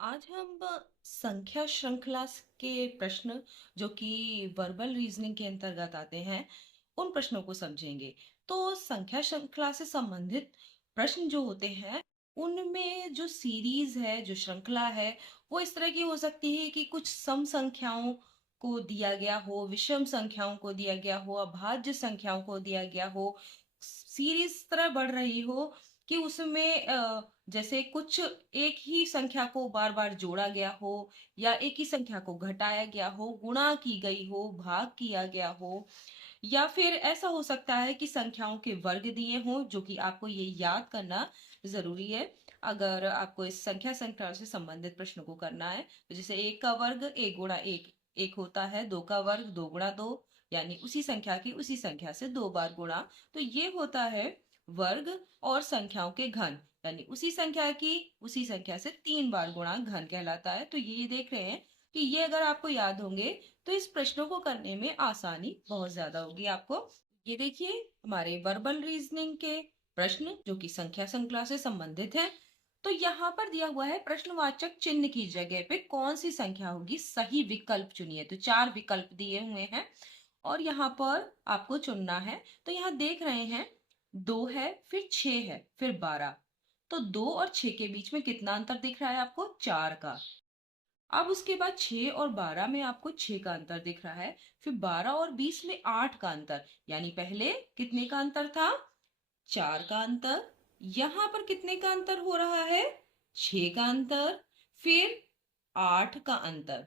आज हम संख्या श्रृंखला के प्रश्न जो कि वर्बल रीजनिंग के अंतर्गत आते हैं उन प्रश्नों को समझेंगे। तो संख्या श्रृंखला से संबंधित प्रश्न जो होते हैं उनमें जो सीरीज है, जो श्रृंखला है, वो इस तरह की हो सकती है कि कुछ सम संख्याओं को दिया गया हो, विषम संख्याओं को दिया गया हो, अभाज्य संख्याओं को दिया गया हो, सीरीज तरह बढ़ रही हो कि उसमें जैसे कुछ एक ही संख्या को बार बार जोड़ा गया हो या एक ही संख्या को घटाया गया हो, गुणा की गई हो, भाग किया गया हो, या फिर ऐसा हो सकता है कि संख्याओं के वर्ग दिए हों, जो कि आपको ये याद करना जरूरी है अगर आपको इस संख्या श्रृंखला से संबंधित प्रश्न को करना है। तो जैसे एक का वर्ग एक गुणा एक एक होता है, दो का वर्ग दो गुणा दो, यानी उसी संख्या की उसी संख्या से दो बार गुणा। तो ये होता है वर्ग और संख्याओं के घन, यानी उसी संख्या की उसी संख्या से तीन बार गुणा घन कहलाता है। तो ये देख रहे हैं कि ये अगर आपको याद होंगे तो इस प्रश्नों को करने में आसानी बहुत ज्यादा होगी आपको। ये देखिए हमारे वर्बल रीजनिंग के प्रश्न जो कि संख्या श्रृंखला से संबंधित है। तो यहाँ पर दिया हुआ है प्रश्नवाचक चिन्ह की जगह पे कौन सी संख्या होगी, सही विकल्प चुनिए। तो चार विकल्प दिए हुए हैं और यहाँ पर आपको चुनना है। तो यहाँ देख रहे हैं दो है, फिर छह है, फिर बारह। तो दो और छह के बीच में कितना अंतर दिख रहा है आपको, चार का। अब उसके बाद 6 और 12 में आपको 6 का अंतर दिख रहा है, फिर 12 और 20 में 8 का अंतर, यानी पहले कितने का अंतर था, 4 का अंतर। यहां पर कितने का अंतर हो रहा है, 6 का अंतर, फिर 8 का अंतर।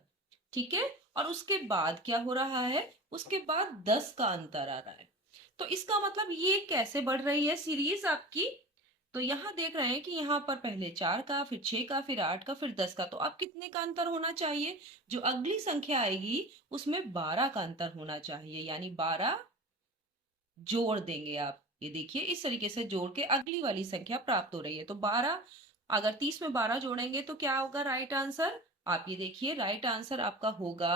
ठीक है। और उसके बाद क्या हो रहा है, उसके बाद 10 का अंतर आ रहा है। तो इसका मतलब ये कैसे बढ़ रही है सीरीज आपकी। तो यहाँ देख रहे हैं कि यहाँ पर पहले चार का, फिर छह का, फिर आठ का, फिर 10 का। तो अब कितने का अंतर होना चाहिए, जो अगली संख्या आएगी उसमें 12 का अंतर होना चाहिए, यानी 12 जोड़ देंगे आप। ये देखिए इस तरीके से जोड़ के अगली वाली संख्या प्राप्त हो रही है। तो 12, अगर 30 में 12 जोड़ेंगे तो क्या होगा राइट आंसर, आप ये देखिए राइट आंसर आपका होगा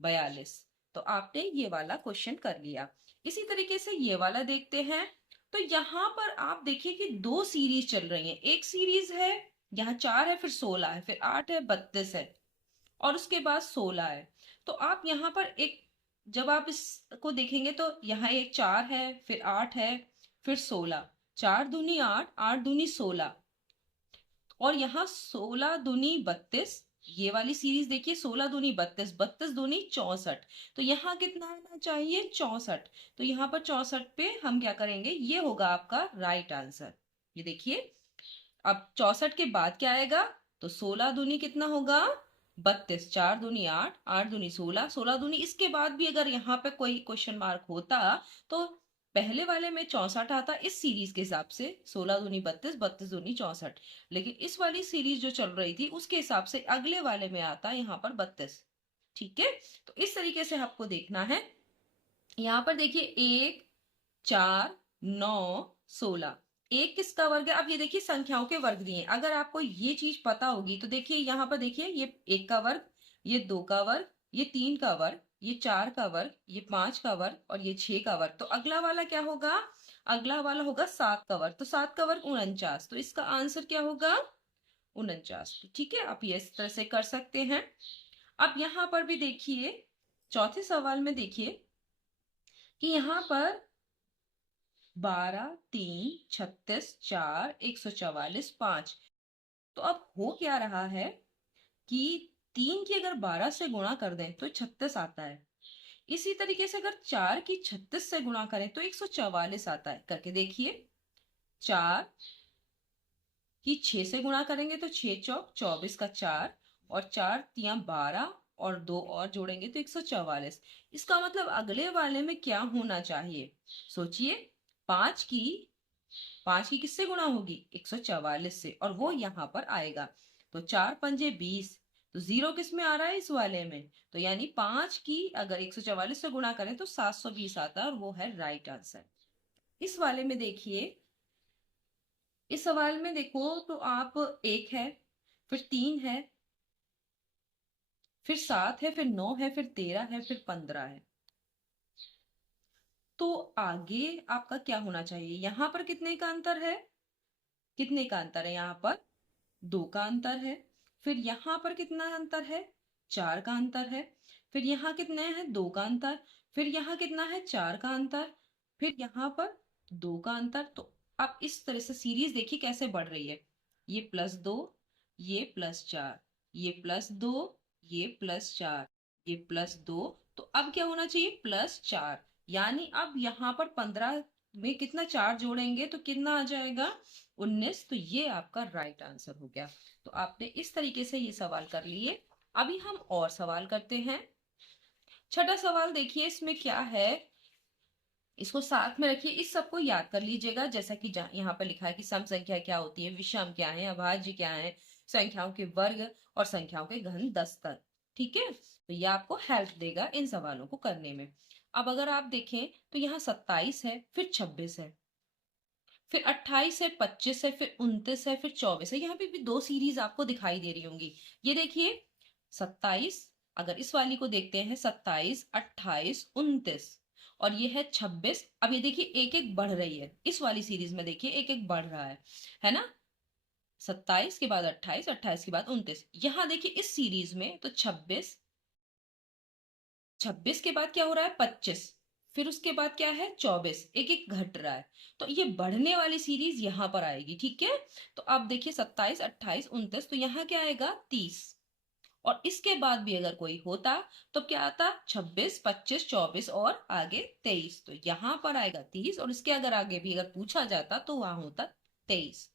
42। तो आपने ये वाला क्वेश्चन कर लिया। इसी तरीके से ये वाला देखते हैं। तो यहाँ पर आप देखिए कि दो सीरीज चल रही है। एक सीरीज है, यहाँ 4 है, फिर 16 है, फिर 8 है, 32 है, और उसके बाद 16 है। तो आप यहाँ पर एक, जब आप इसको देखेंगे तो यहाँ एक 4 है, फिर 8 है, फिर 16, 4 दूनी 8, 8 दूनी 16, और यहाँ 16 दूनी 32। ये वाली सीरीज देखिए 16 दूनी 32, 32 दूनी 64। तो यहाँ कितना आना चाहिए, 64। तो यहाँ पर 64 पे हम क्या करेंगे, ये होगा आपका राइट आंसर। ये देखिए अब 64 के बाद क्या आएगा, तो 16 दूनी कितना होगा, 32, 4 दूनी 8, 8 दूनी 16, 16 दूनी। इसके बाद भी अगर यहाँ पे कोई क्वेश्चन मार्क होता तो पहले वाले में 64 आता इस सीरीज के हिसाब से, 16 दूनी 32, 32 दूनी 64। लेकिन इस वाली सीरीज जो चल रही थी उसके हिसाब से अगले वाले में आता यहाँ पर 32। ठीक है। तो इस तरीके से आपको देखना है। यहाँ पर देखिए एक, चार, नौ, 16। एक किसका वर्ग है, अब ये देखिए संख्याओं के वर्ग दिए हैं। अगर आपको ये चीज पता होगी तो देखिए यहाँ पर देखिए ये एक का वर्ग, ये दो का वर्ग, ये तीन का वर्ग, ये चार का वर्ग, ये पांच का वर्ग, और ये छह का वर्ग। तो अगला वाला क्या होगा, अगला वाला होगा सात का वर्ग। तो सात का वर्ग 49। तो इसका आंसर क्या होगा, 49। ठीक है, आप ये इस तरह से कर सकते हैं। अब यहाँ पर भी देखिए चौथे सवाल में देखिए कि यहाँ पर 12, 3, 36, 4, 144, 5। तो अब हो क्या रहा है कि 3 की अगर 12 से गुणा कर दें तो 36 आता है। इसी तरीके से अगर 4 की 36 से गुणा करें तो 144 आता है। करके देखिए, 4 की 6 से गुणा करेंगे तो 6 चौक 24 का 4, और 4 तिया 12, और दो और जोड़ेंगे तो 144। इसका मतलब अगले वाले में क्या होना चाहिए, सोचिए। 5 की 5 की किससे गुणा होगी, 144 से, और वो यहाँ पर आएगा। तो 4 पंजे 20। तो जीरो किस में आ रहा है, इस वाले में। तो यानी 5 की अगर 144 से गुणा करें तो 720 आता है, और वो है राइट आंसर। इस वाले में देखिए, इस सवाल में देखो तो आप एक है, फिर तीन है, फिर सात है, फिर नौ है, फिर 13 है, फिर 15 है। तो आगे आपका क्या होना चाहिए, यहां पर कितने का अंतर है, कितने का अंतर है, यहाँ पर दो का अंतर है। फिर यहाँ पर कितना अंतर है, 4 का अंतर है। फिर यहाँ कितने हैं, 2 का अंतर। फिर यहाँ कितना है, 4 का अंतर। फिर यहाँ पर 2 का अंतर। तो अब इस तरह से सीरीज देखिए कैसे बढ़ रही है। ये +2, ये +4, ये +2, ये +4, ये +2। तो अब क्या होना चाहिए, +4। यानी अब यहाँ पर 15 में कितना 4 जोड़ेंगे तो कितना आ जाएगा, 19। तो ये आपका राइट आंसर हो गया। तो आपने इस तरीके से ये सवाल कर लिए। अभी हम और सवाल करते हैं। छठा सवाल देखिए, इसमें क्या है, इसको साथ में रखिए, इस सबको याद कर लीजिएगा। जैसा कि यहाँ पर लिखा है कि सम संख्या क्या होती है, विषम क्या है, अभाज्य क्या है, संख्याओं के वर्ग और संख्याओं के घन 10 तक। ठीक है, तो ये आपको हेल्प देगा इन सवालों को करने में। अब अगर आप देखें तो यहाँ 27 है, फिर 26 है, फिर 28 है, 25 है, फिर 29 है, फिर 24 है। यहाँ पे भी 2 सीरीज आपको दिखाई दे रही होंगी। ये देखिए 27, अगर इस वाली को देखते हैं, 27, 28, 29 और ये है 26। अब ये देखिए एक एक बढ़ रही है, इस वाली सीरीज में देखिए एक एक बढ़ रहा है ना। 27 के बाद 28, 28 के बाद 29। यहाँ देखिए इस सीरीज में तो 26, 26 के बाद क्या हो रहा है, 25, फिर उसके बाद क्या है, 24, एक एक घट रहा है। तो ये बढ़ने वाली सीरीज यहाँ पर आएगी। ठीक है, तो अब देखिए 27, 28, 29, तो यहाँ क्या आएगा, 30। और इसके बाद भी अगर कोई होता तो क्या आता, 26, 25, 24 और आगे 23। तो यहाँ पर आएगा 30 और इसके अगर आगे भी अगर पूछा जाता तो वहां होता 23।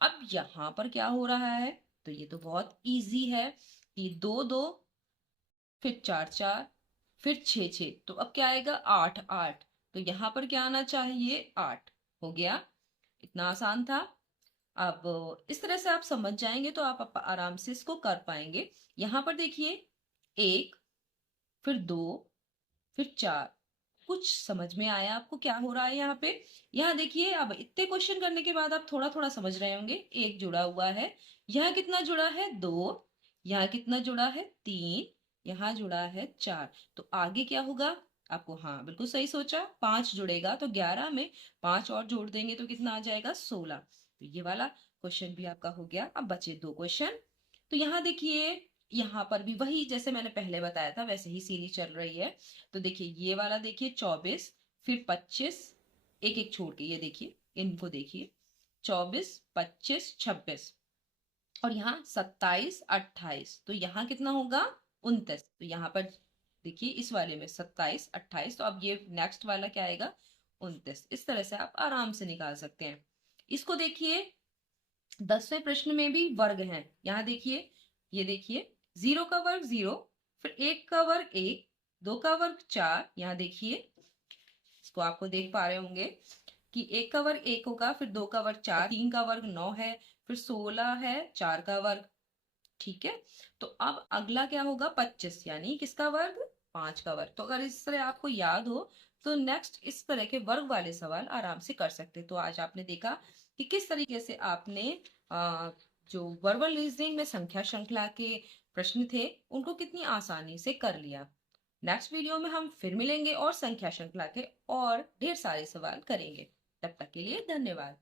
अब यहाँ पर क्या हो रहा है, तो ये तो बहुत इजी है कि 2 2, फिर 4 4, फिर 6 6। तो अब क्या आएगा, 8 8। तो यहाँ पर क्या आना चाहिए, 8 हो गया। इतना आसान था। अब इस तरह से आप समझ जाएंगे तो आप आराम से इसको कर पाएंगे। यहाँ पर देखिए 1, फिर 2, फिर 4। कुछ समझ में आया आपको क्या हो रहा है यहाँ पे? यहाँ देखिए, अब इतने क्वेश्चन करने के बाद आप थोड़ा थोड़ा समझ रहे होंगे। एक जुड़ा हुआ है, यहाँ कितना जुड़ा है, 2, यहाँ कितना जुड़ा है, 3, यहाँ जुड़ा है 4। तो आगे क्या होगा आपको, हाँ बिल्कुल सही सोचा, 5 जुड़ेगा तो 11 में 5 और जोड़ देंगे तो कितना आ जाएगा, 16। तो ये वाला क्वेश्चन भी आपका हो गया। अब बचे 2 क्वेश्चन। तो यहाँ देखिए, यहाँ पर भी वही जैसे मैंने पहले बताया था वैसे ही सीरीज चल रही है। तो देखिए ये वाला देखिए 24, फिर 25, एक एक छोड़ के ये देखिए, इनको देखिए 24, 25, 26 और यहाँ 27, 28। तो यहाँ कितना होगा, 29। तो यहाँ पर देखिए इस वाले में 27, 28। तो अब ये नेक्स्ट वाला क्या आएगा, 29। इस तरह से आप आराम से निकाल सकते हैं। इसको देखिए 10वें प्रश्न में भी वर्ग हैं। यहाँ देखिए, ये देखिए 0 का वर्ग 0, फिर 1 का वर्ग 1, 2 का वर्ग 4। यहाँ देखिए, इसको आपको देख पा रहे होंगे कि 1 का वर्ग 1 होगा, फिर 2 का वर्ग 4, 3 का वर्ग 9 है, फिर 16 है, 4 का वर्ग। ठीक है, तो अब अगला क्या होगा, 25, यानी किसका वर्ग, 5 का वर्ग। तो अगर इस तरह आपको याद हो तो नेक्स्ट इस तरह के वर्ग वाले सवाल आराम से कर सकते। तो आज आपने देखा कि किस तरीके से आपने जो वर्बल रीजनिंग में संख्या श्रृंखला के प्रश्न थे उनको कितनी आसानी से कर लिया। नेक्स्ट वीडियो में हम फिर मिलेंगे और संख्या श्रृंखला के और ढेर सारे सवाल करेंगे। तब तक के लिए धन्यवाद।